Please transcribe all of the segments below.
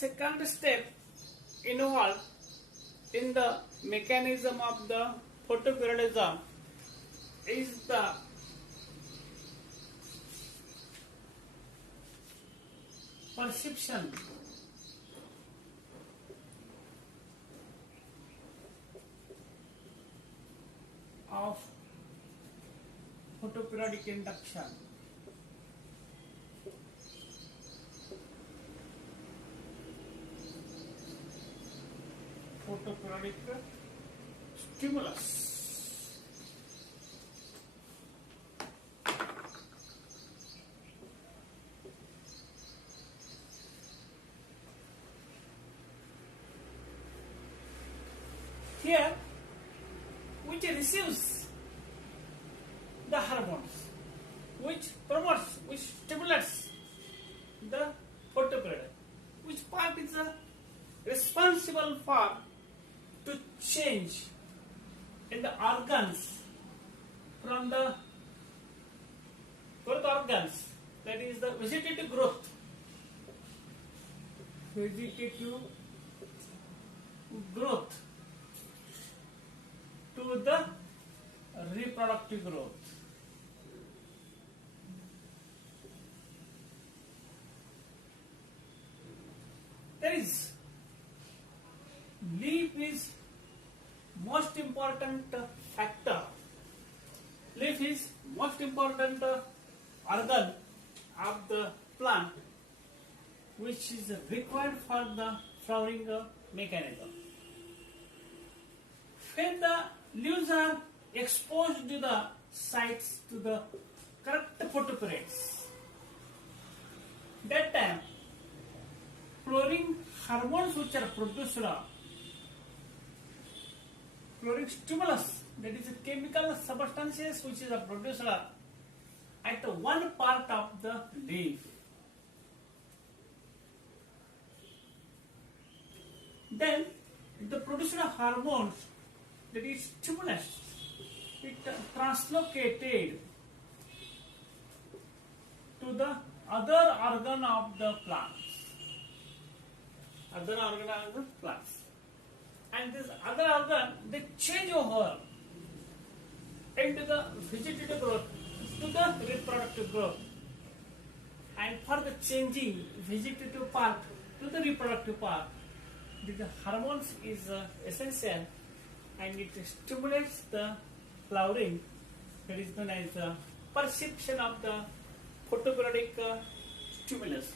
second step involved in the mechanism of the photoperiodism is the perception of photoperiodic induction. Photoperiodic stimulus. Here, which receives the hormones, which promotes, which stimulates the photoperiod, which part is responsible for to change in the organs from the growth organs, that is the vegetative growth, to the reproductive growth. There is leaf is most important factor. Leaf is most important organ of the plant which is required for the flowering mechanism. When the leaves are exposed to the sites to the correct photoperiods, that time flowering hormones which are produced, flowering stimulus, that is chemical substances which is produced at one part of the leaf. Then the production of hormones, that is stimulus, it translocated to the other organ of the plants. And this other organ, they change over into the vegetative growth, to the reproductive growth. And for the changing vegetative part to the reproductive part, the hormones is essential, and it stimulates the flowering, that is known as the perception of the photoperiodic stimulus.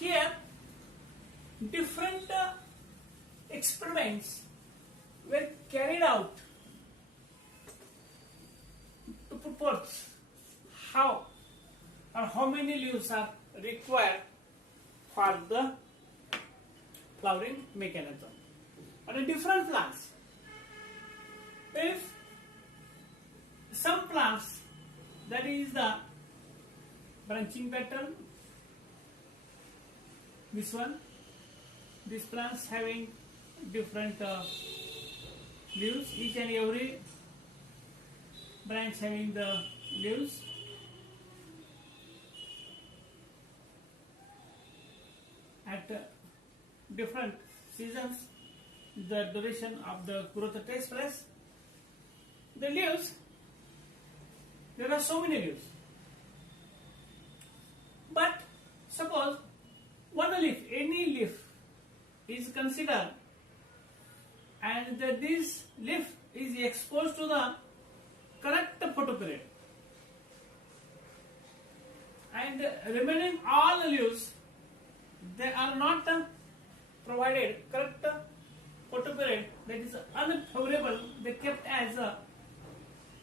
Here, different experiments were carried out to put forth how or how many leaves are required for the flowering mechanism on different plants. If some plants, that is the branching pattern, this one, these plants having different leaves, each and every branch having the leaves. At different seasons, the duration of the growth takes place. The leaves, there are so many leaves. But suppose one leaf, any leaf is considered, and this leaf is exposed to the correct photoperiod, and remaining all leaves, they are not provided correct photoperiod, that is unfavorable, they kept as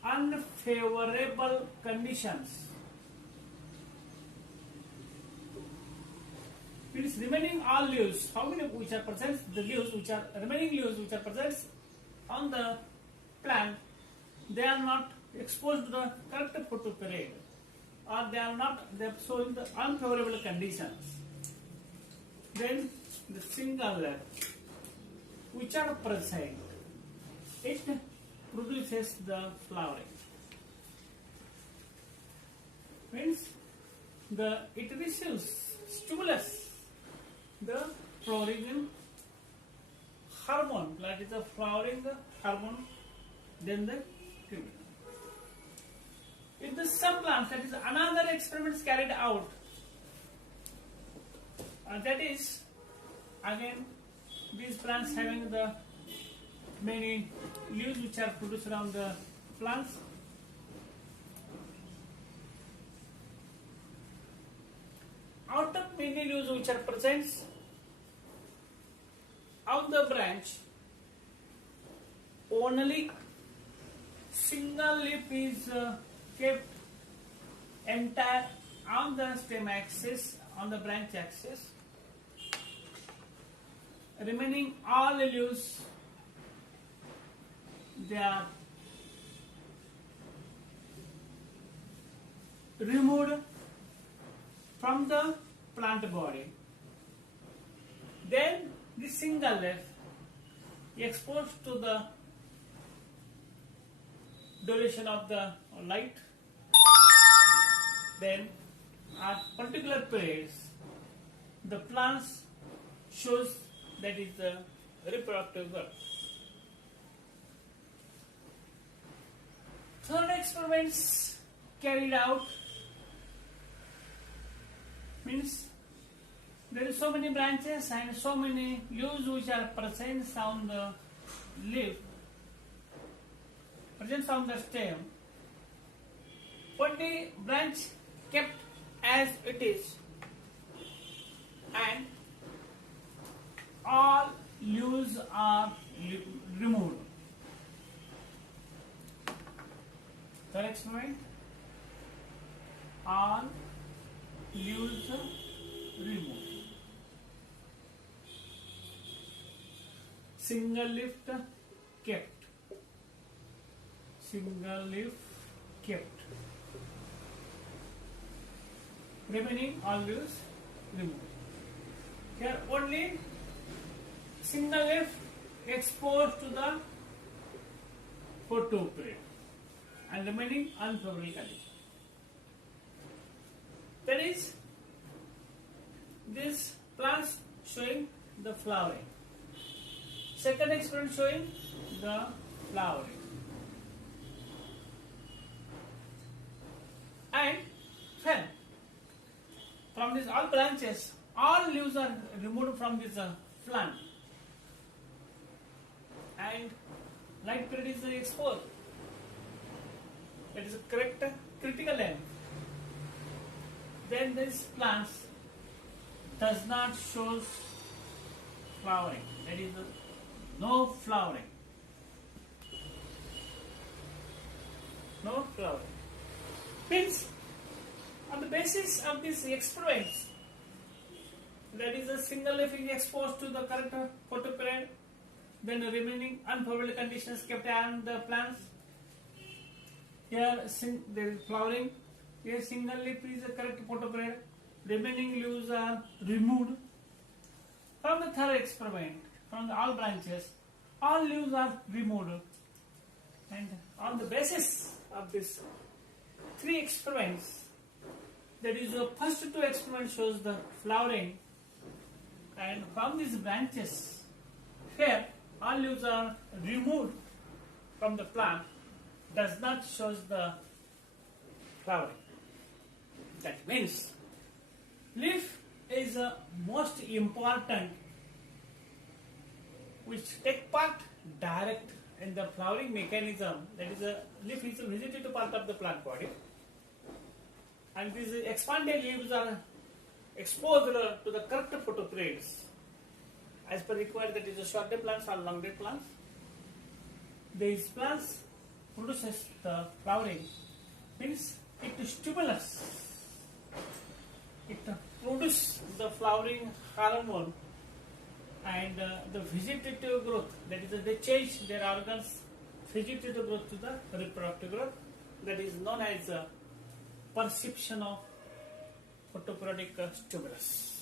unfavorable conditions. It is remaining all leaves, how many which are present, the leaves which are remaining leaves which are present on the plant, they are not exposed to the correct photoperiod, or they are showing the unfavorable conditions. Then the single which are present, it produces the flowering. Means it receives stimulus, the flowering hormone, that is the flowering hormone, then the tubercle. In the some plants, that is another experiment is carried out. That is, again, these plants having the many leaves which are produced around the plants. Out of many leaves which are present on the branch, only single leaf is kept entire on the stem axis, on the branch axis. Remaining all the leaves, they are removed from the plant body. Then the single leaf exposed to the duration of the light. Then at particular periods, the plants shows that is the reproductive growth. Third experiments carried out means there is so many branches and so many leaves which are present on the leaf, present on the stem. Only branch kept as it is, and all leaves are removed. Third experiment, all leaves removed. Single leaf kept. Single leaf kept. Remaining all leaves removed. Here only single leaf exposed to the photo period and remaining unfavorable condition. That is, this plants showing the flowering. Second experiment showing the flowering. And then, from these all branches, all leaves are removed from this plant. And light period is exposed. That is a correct critical length. Then this plants does not show flowering. That is no flowering. No flowering. Means on the basis of these experiments, that is a single leaf is exposed to the correct photoperiod, then the remaining unfavorable conditions kept on the plants. Here there is flowering. Here single leaf is a correct photoperiod. Remaining leaves are removed. From the third experiment, from all branches, all leaves are removed. And on the basis of these three experiments, that is the first two experiments shows the flowering, and from these branches, here all leaves are removed from the plant, does not shows the flowering. That means leaf is the most important which take part direct in the flowering mechanism. That is, a leaf is a vegetative part of the plant body, and these expanded leaves are exposed to the correct photoperiods as per required. That is, a short day plants or long day plants. These plants produces the flowering, means it stimulates, it produces the flowering hormone and the vegetative growth. That is, they change their organs vegetative growth to the reproductive growth. That is known as perception of photoperiodic stimulus.